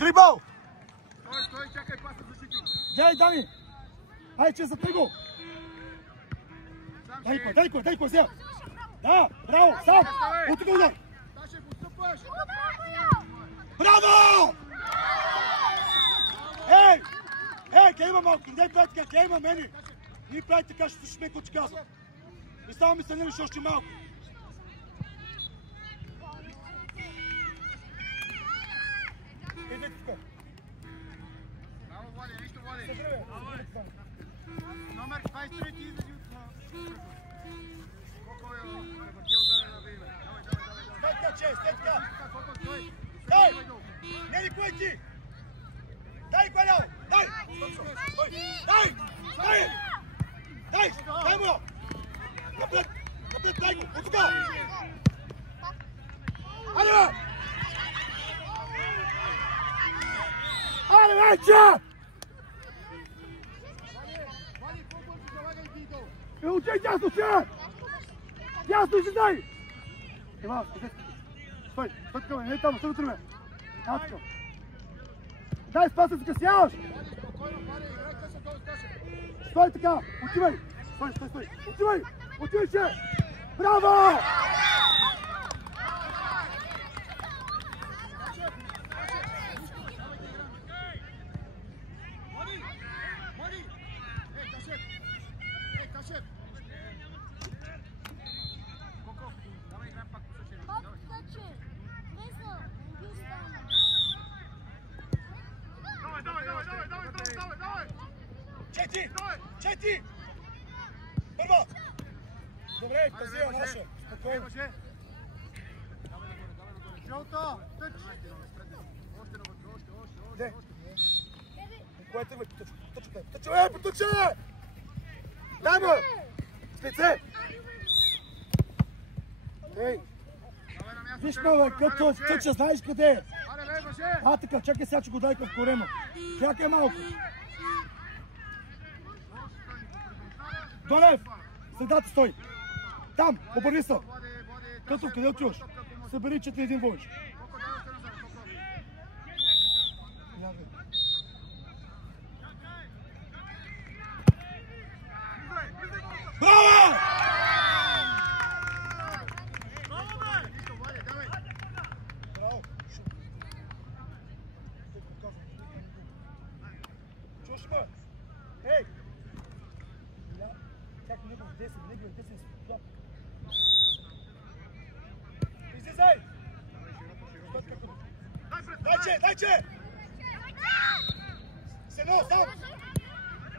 Дрибъл! Стой, чакай паса защити. Дай, Дани! Ай, че за него! Дай кой, сега! Да, браво, сам! От тук удар! Ташев, отстъпваш! Браво! Ей, къде има малко? Не прави така, къде има мене? Ние прави така, ще слушаш ме, какво ти казвам. И само ми се нелиш още малко. Идете тук. Браво, Влади, нищо, Влади. Събре, Номер 23 излези от... Колко е превъртил да видим. Давай. Стой така, че, стой така. Колко стой. Дай! Не ли кой ти? Дай, Голял! Дай! Стой! Дай му! Напред, дай го! От тук! Айде, бе! Айде, вече! Влади, по-бързо залагай Дидо. Учи тясно, че! Тясно си дай! Ема, стой така, не е там, стой вътре, бе! Дай, спаса, се късяваш! Спокойно, Влади, играйте се долу, Сташе. Стой така! Отивай! Стой! Отивай, че! Браво! Влади! Ей, Ташев! Коко, давай играем пак по същия начин. Давай! Чети! Първо! Добре, тази е наша. Спокойно. Жълто! Тъч! Не. Кое тръгва? Потъче! Дай му! С лице! Ей! Виж ме, като тъча, знаеш къде е? Така, чакай сега, че го дай в корема. Чакай малко. Донев! Следата стой! Там, обърни се! Като къде отиваш? Събери 4-1 войш. Браво! Браво! Чуш ме? Ей! Как негови 10 стоп. Излизай! Дай, че! Седно, сам!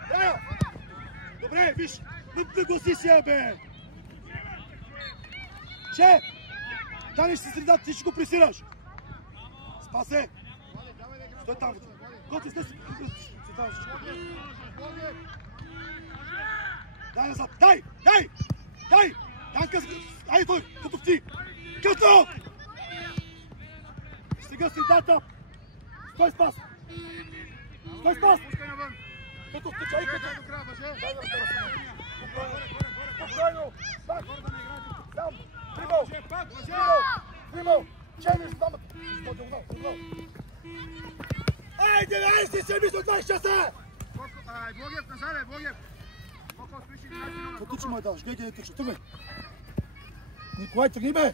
Браво! Добре, виж! Не гласи си, бе! Че! Танеш си средата, ти ще го пресираш! Спасе! Стой там! Готи, стой си! Дай назад! Дай! Танка! Айде той! Кътов ти! Кътов! Стига средата! Стой, Спас! Кътов, тъчай, Кътов! Спокойно! Там! Тримал! Ченеш двамата! Ей, 11 седмици от 20 часа! Блогев, назад, Блогев! Потъчи ме даш, гледай, тъча, тръгвай! Николай, тръгни, бе!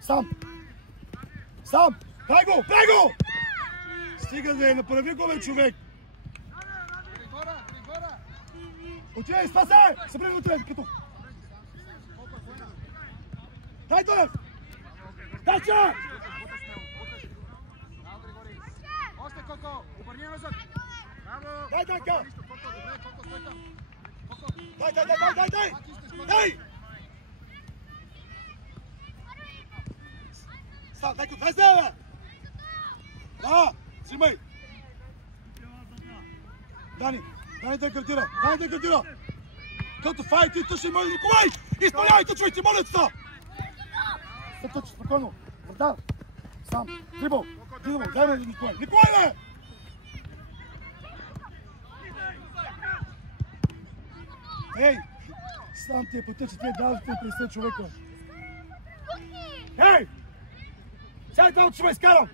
Сам! Дай го! Стига, бе, направи го, бе, човек! Отивай, спасай! Събрани отивай, като! Дай, Донев! Дай, че! Още, Коко! Обърни назад! Браво! Дай, Данка! Дай! Дай! Став, дай, дай се, бе! Да! Взимай! Дани да градира! Като фай, ти тъчи, моля, Николай! Изпълнявай, тъчвайте, моля се! Тъчи, спокойно! Вратар! Сам! Дрибъл! Дай ме, Николай! Николай, бе! Ей! Сам ти е потъчи, ти е дадохте 50 човека. Ей! Сега това ще ме изкарам!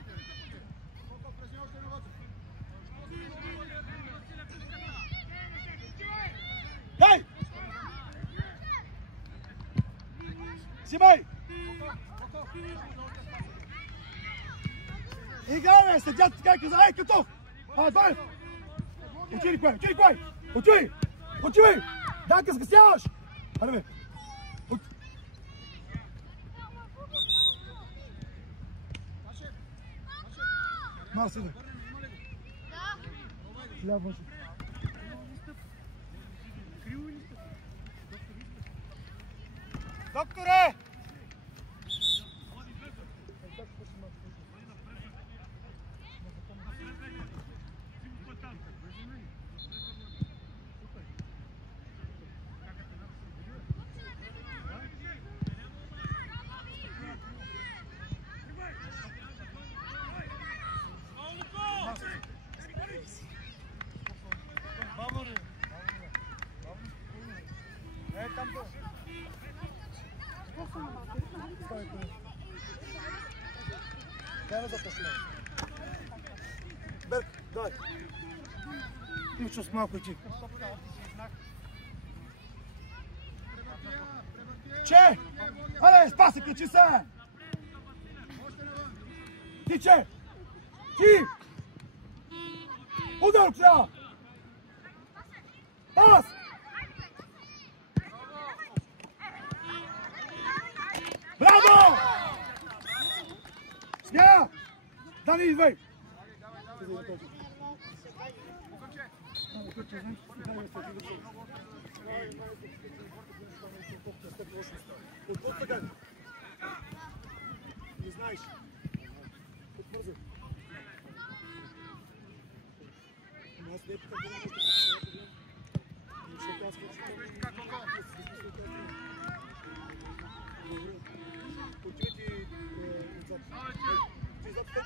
Взимай! Играй, седят така и каза, ей, Катов! Добре! Учи, Николай, учи, Николай! Учи! Учи! Дай, къс гасяваш! Хайде, бе! Мара, седи! Ляво, външно. Докторе! Берк, дай. Ти учи малко и ти. Че! Аре, спаси, качи се! Ти, че! Ти! Удар, кля! Пас! Браво! Смя! Дани, идвай! Не знаеш. Отмързай. Аз не питам да нещо. Отиди отзад. Ти зад теб.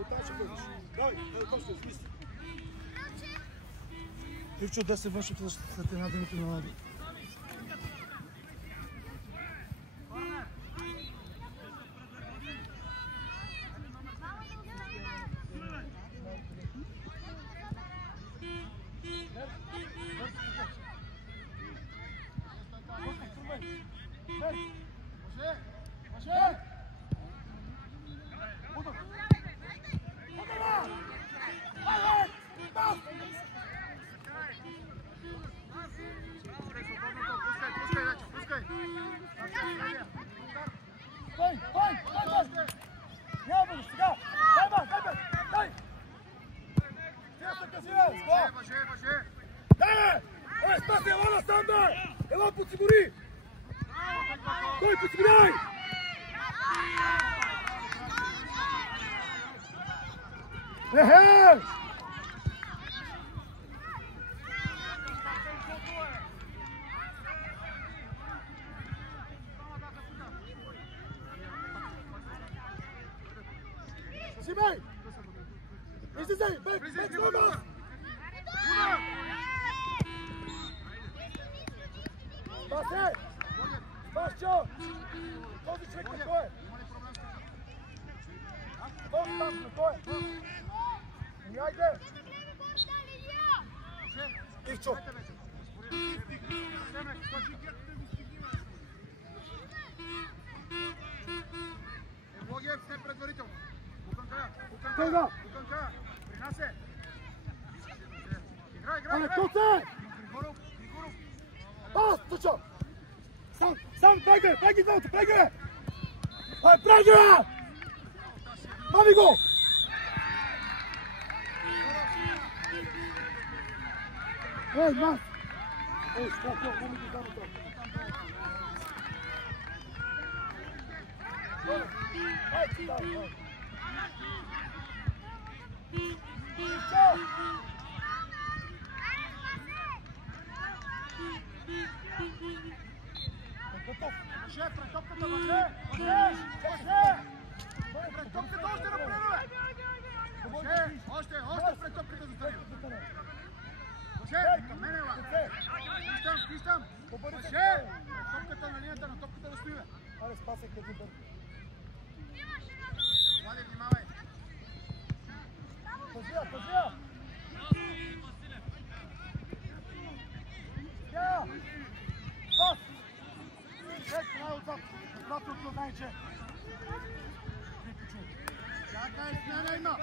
Оттам ще бъдеш. Давай, просто измисли. Ивчо, да се върши след една минута на Нади. Ела, подсигури! Той, подсигуряй! Ехе! Симай! Излизай! Бек! Бек! Слабас! Спасе! Спасчо! Този човек на кой е? Този там на кой е? Айде! Ивчо! Блогер, все предварително. Букан края. Букан края. Принася. Играй, играй, играй. Туце! Григоров. Пас, Тучо! Сам, прегай, прегай двамата, прегай! Ай, прегай! Мави го! Ей, мас! Ей, скакай, мави го дам това. Ей, ти дай, ей. Тучо! Шеф, пред топката, мъже! Мъже! Пред топката още напред, бе! Още пред топката застани. Мъже, към мене, бе! Пищам! Мъже! Топката на линията, на топката да стои, бе! Аре, спасай къде бър. Влади, внимавай! Пазия! Я! Пас! Ето, най-отзад! смяна има.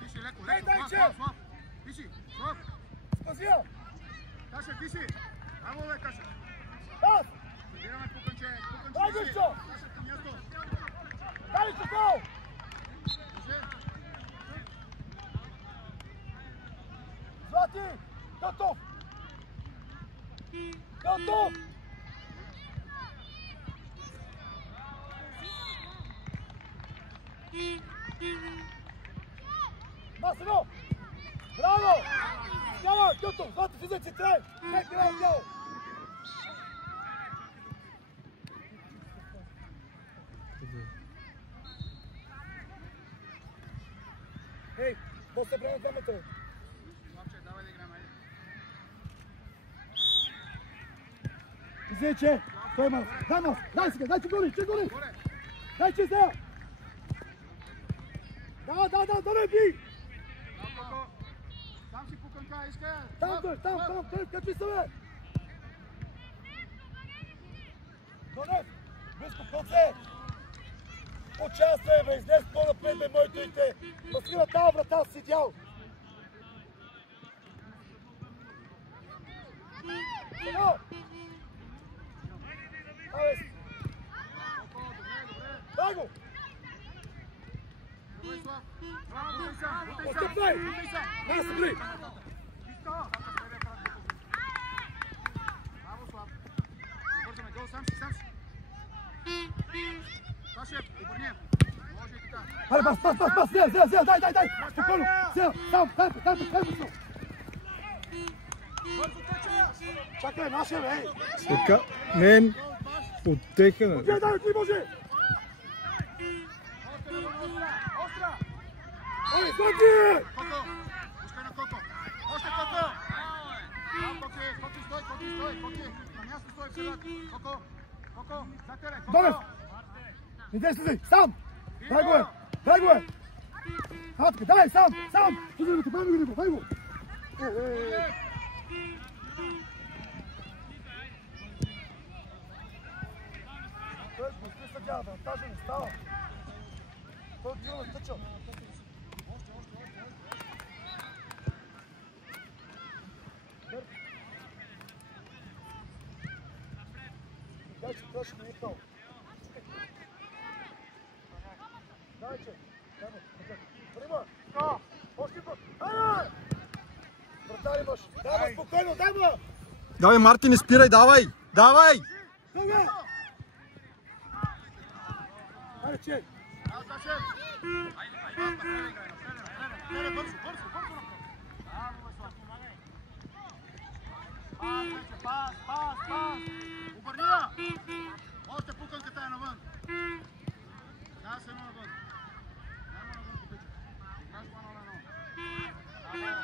Пиши леко, слаб. Пиши, слаб. Спазия! Каша, пиши. Амо бе, Каша. Пас! Гледаме Пуканче, Дай, пиши. Гърчо! Каша, към място. Дай, Чакал! Злати! Готов! Готов! Масено! Браво! Няма! Готов! Злати, влизай централ! Не, край, дяло! Ей, да се брана 2 метра. Слабче, давай да играем, айде. Излече! Той Мас! Дай Мас! Дай сега! Дай че голи! Че голи! Дай че сега! Да не би! Там си Пуканка, иска! Там, той, качи се, бе! Донев! Близко, Коце! Участвай, бе! Изнес по-напред, бе, моето и те! Маскира тази врата, си дял! Сега! Абе! Дай го! Отстъпвай! Нас се бри! Браво, слаб. Бързаме, гол, сам си. Сашев, обърни. Може и така. Хайде, пас! Зел, дай! Спокойно! Зел, сам, дай бързо! Чакай, нашия, бе! Така, мен оттехана. Дай, ти може! Остра! Ей, Коки! Коко! Пускай на Коко! Още Коко! Коки, стой! На място стой, вперед! Коко! За тебе! Донев! Не дей слези! Сам! Дай го е! Хатка, дай, сам! Слези, дай го! Той го спи съдя, вантажа не става. Той отива на тъча. Дай, че тъж не е пал. Дай, че. Прима! Още път! Айде! Вратар имаш! Дай, спокойно, дай му! Давай, Марти, не спирай, давай! Айде! Айде, че! Сашев! Айде, бързо! Пас! Обърни я! Още Пуканката е навън. Да, се едно навън. Няма навън, Купича. Играш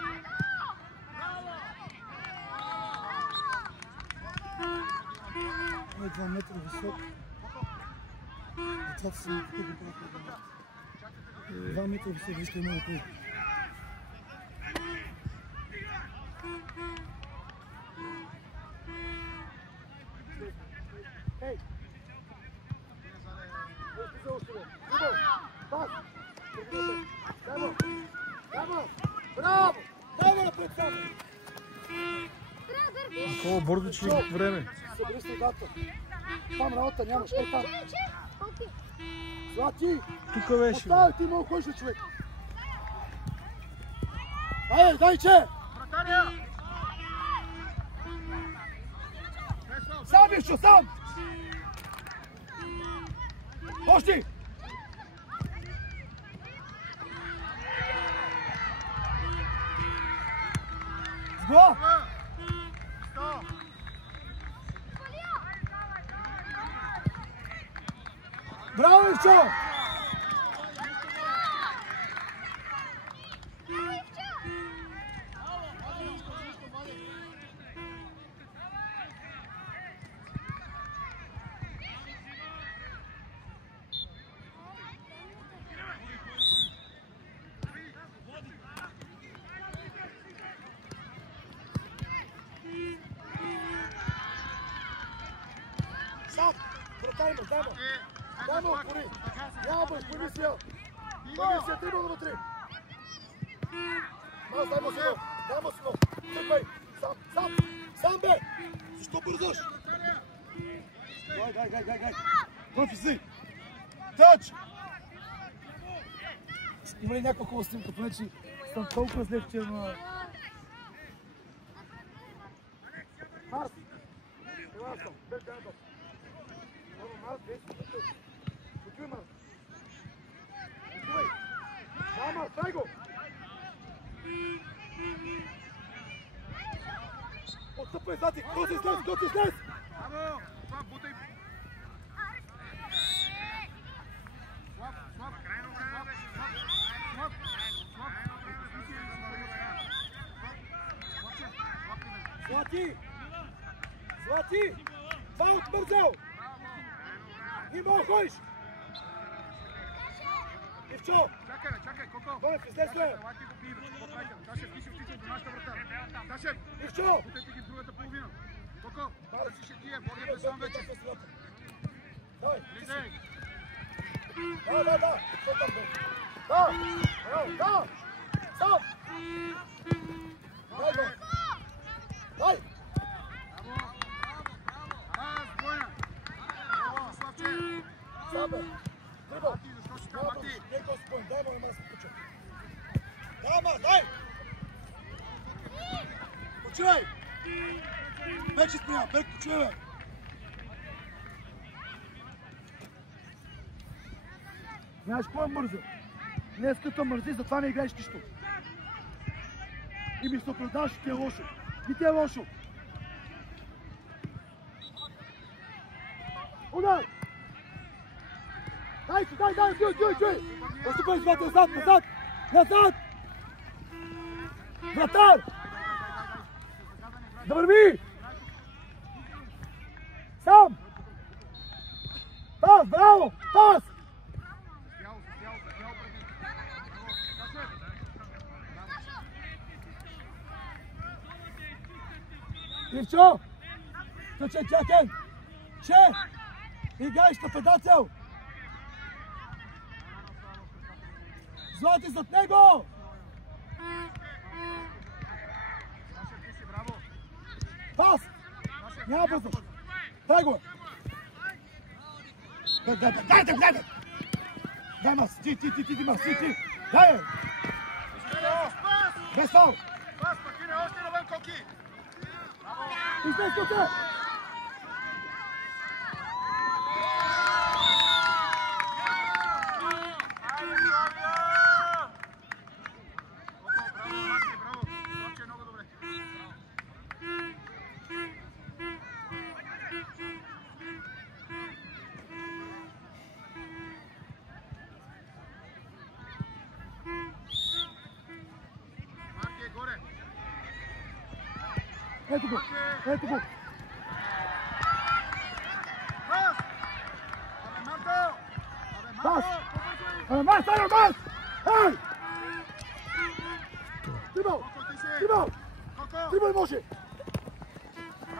1-1. 2 метра висок. Децата са ми тук да правят. 2 метра висок, вижте има около. Ей! Браво! Дай напред само! Такова бързо време. Събери солдата. Там работа нямаш, ей там. Злати! Тук беше. Остави, ти много ходиш човек. Дай, че! Вратаря! Сам Ишчо, сам! Още! Сгла! Браво, Ишчо! вратар имаш, дай му. Дай му, отвори. Няма бъж, комисия. Комисия, трибуна вътре. Мас, дай му синов. Дай му синов. Цъквай. Сам бе. Защо бързаш? Дай. Профи си. Тач. Има ли някаква хубава снимка, понече съм толкова зле вчера на... Марс! Ела съм, бе каната. Марс, бе си тук. Почуй, Марс. Почуй. Да, Марс, дай го! Отстъпвай, зати! Готи слез! Браво! Това бутай! Слаб! Крайно време беше! Слаб! Злати! Това отбързал! Не мога ходиш! Ивчо! Чакай, Коко! Бонев, излез ли? Ташев, ти ще отичаш до нашата врата! Ташев! Ивчо! Бутайте ги в другата половина! Коко! Ти ще тие, Богдан е сам вече! Дай! Влизай! Да! Що там бе? Да! Сам! Дай го! Дай! Сам бе! Трибъл! Неко спойн, дай му и се поча. Дай! Почивай! Вече спрямо, бек почивай бе! Знаеш какво е мързо? Днес като мързи, затова не играеш нищо. И ми се оправдаваш, че ти е лошо. И ти е лошо. Удар! Дай! Чуй! Поступай извати, назад! Вратар! Да върви! Сам! Пас, браво! Пас! Ивчо! Чакен! Играеш на предател! Злати зад него! Пас! Няма бързаш! Дай го! Дай! Дай, Мас! Ти, Мас! Ти! Дай! Без фал! Пас, Пакине, още навън, Коки! Излез тук! Ето го! Пас! Марс! Ей! Трибъл може!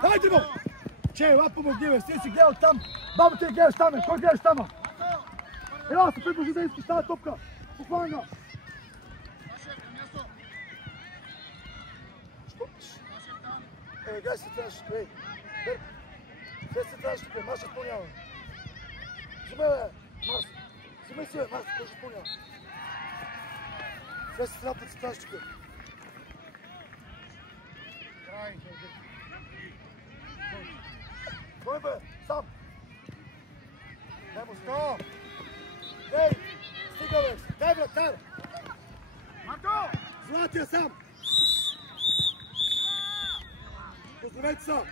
Дай трибъл! Ела, помогни бе, си гледал там! Баба ти гледаш там, кой гледаш там? Ела, се предложи да искаш тази топка! Похвална! Гай се трябваше, бе! Те се трябваше, бе, Марс изпълнява! Взимай, бе, Марс! Взимай си, бе, Марс, кой ще изпълнява? Те се трябваше, бе! Кой, бе, сам! Дай му сто! Ей, стига, бе! Дай, вратар! Марто! Златия сам! Поздравете са!